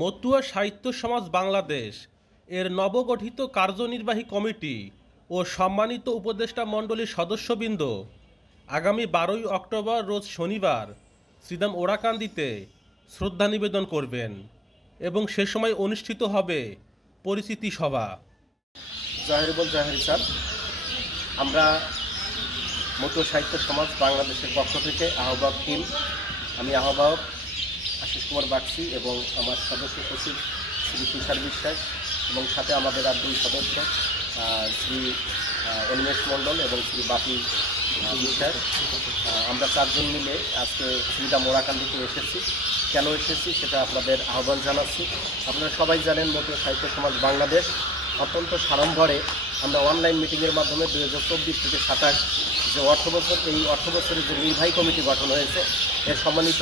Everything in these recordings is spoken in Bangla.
মতুয়া সাহিত্য সমাজ বাংলাদেশ এর নবগঠিত কার্যনির্বাহী কমিটি ও সম্মানিত উপদেষ্টা মণ্ডলীর সদস্যবৃন্দ আগামী 12ই অক্টোবর রোজ শনিবার শ্রীদাম ওরাকান্দিতে শ্রদ্ধা নিবেদন করবেন এবং সে সময় অনুষ্ঠিত হবে পরিচিতি সভা। জহেরবল জহের স্যার, আমরা মতুয়া সাহিত্য সমাজ বাংলাদেশের পক্ষ থেকে আহ্বায়ক টিম, আমি আহ্বায়ক আশিস কুমার বাগচি এবং আমার সদস্য সচিব শ্রী তুষার বিশ্বাস এবং সাথে আমাদের আর দুই সদস্য শ্রী অনিমেষ মণ্ডল এবং শ্রী বাপি বিশ্বাস, আমরা চারজন মিলে আজকে শ্রীদাম ওরাকান্দিতে এসেছি। কেন এসেছি সেটা আপনাদের আহ্বান জানাচ্ছি। আপনারা সবাই জানেন মতুয়া সাহিত্য সমাজ বাংলাদেশ অত্যন্ত সাড়ম্বরে আমরা অনলাইন মিটিংয়ের মাধ্যমে 2024 থেকে 27 যে অর্থবছর, এই অর্থবছরের যে নির্বাহী কমিটি গঠন হয়েছে এর সম্মানিত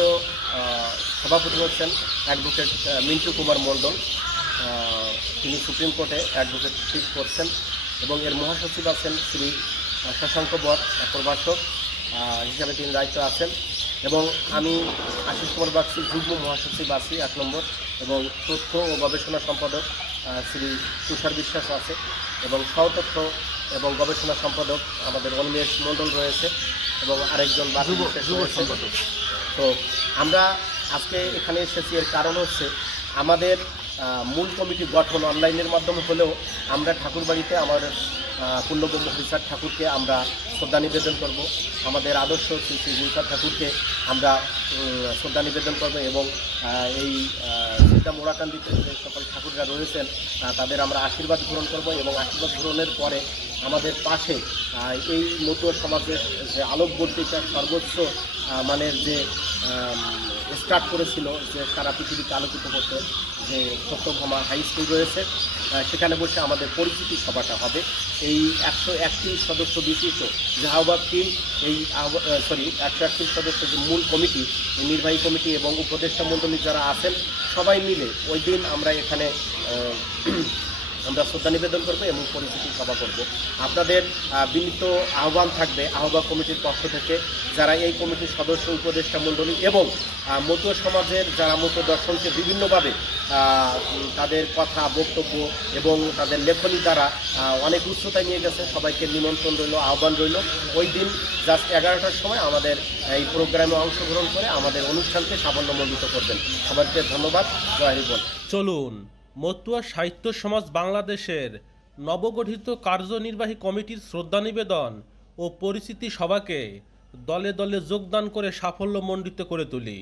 সভাপতি হচ্ছেন অ্যাডভোকেট মিন্টু কুমার মণ্ডল, তিনি সুপ্রিম কোর্টে অ্যাডভোকেটশিপ করছেন এবং এর মহাসচিব আছেন শ্রী শশাঙ্ক বর, প্রভাষক হিসাবে তিনি দায়িত্ব আছেন এবং আমি আশিস কুমার বাগচি যুগ্ম মহাসচিব আছি 1 নম্বর এবং তথ্য ও গবেষণা সম্পাদক শ্রী তুষার বিশ্বাস আছে এবং সহতথ্য এবং গবেষণা সম্পাদক আমাদের অনিমেষ মণ্ডল রয়েছে এবং আরেকজন যুব সম্পাদক। তো আমরা আজকে এখানে এসেছি, এর কারণ হচ্ছে আমাদের মূল কমিটি গঠন অনলাইনের মাধ্যমে হলেও আমরা ঠাকুরবাড়িতে আমাদের পূর্ণব্রহ্ম হরিচাঁদ ঠাকুরকে আমরা শ্রদ্ধা নিবেদন করব, আমাদের আদর্শ শ্রী শ্রী হরিচাঁদ ঠাকুরকে আমরা শ্রদ্ধা নিবেদন করব এবং এই শ্রীদাম ওরাকান্দিতে যে সকল ঠাকুররা রয়েছেন তাদের আমরা আশীর্বাদ গ্রহণ করব এবং আশীর্বাদ গ্রহণের পরে আমাদের পাশে এই মতুয়া সমাজের যে আলোকবর্তিকা সর্বোচ্চ মানের যে স্টার্ট করেছিল যে সারা পৃথিবীকে আলোকিত করতে, যে সত্যভামা হাই স্কুল রয়েছে, সেখানে বসে আমাদের পরিচিতি সভাটা হবে। এই 131 সদস্য বিশিষ্ট যে আহ্বায়ক টিম, এই 131 সদস্য যে মূল কমিটি, এই নির্বাহী কমিটি এবং উপদেষ্টা মণ্ডলী যারা আছেন সবাই মিলে ওই দিন আমরা এখানে আমরা শ্রদ্ধা নিবেদন করবো এবং পরিচিতি সভা করব। আপনাদের বিনীত আহ্বান থাকবে আহ্বায়ক কমিটির পক্ষ থেকে, যারা এই কমিটির সদস্য উপদেষ্টা মণ্ডলী এবং মতুয়া সমাজের যারা মতুয়া দর্শনকে বিভিন্নভাবে তাদের কথা বক্তব্য এবং তাদের লেখনী দ্বারা অনেক উচ্চতায় নিয়ে গেছে, সবাইকে নিমন্ত্রণ রইল, আহ্বান রইল। ওই দিন জাস্ট 11টার সময় আমাদের এই প্রোগ্রামে অংশগ্রহণ করে আমাদের অনুষ্ঠানকে সাফল্যমণ্ডিত করবেন। সবাইকে ধন্যবাদ। জয় হরিবল। চলুন মতুয়া সাহিত্য সমাজ বাংলাদেশের নবগঠিত কার্যনির্বাহী কমিটির শ্রদ্ধা নিবেদন ও পরিচিতি সভাকে দলে দলে যোগদান করে সাফল্যমণ্ডিত করে তুলি।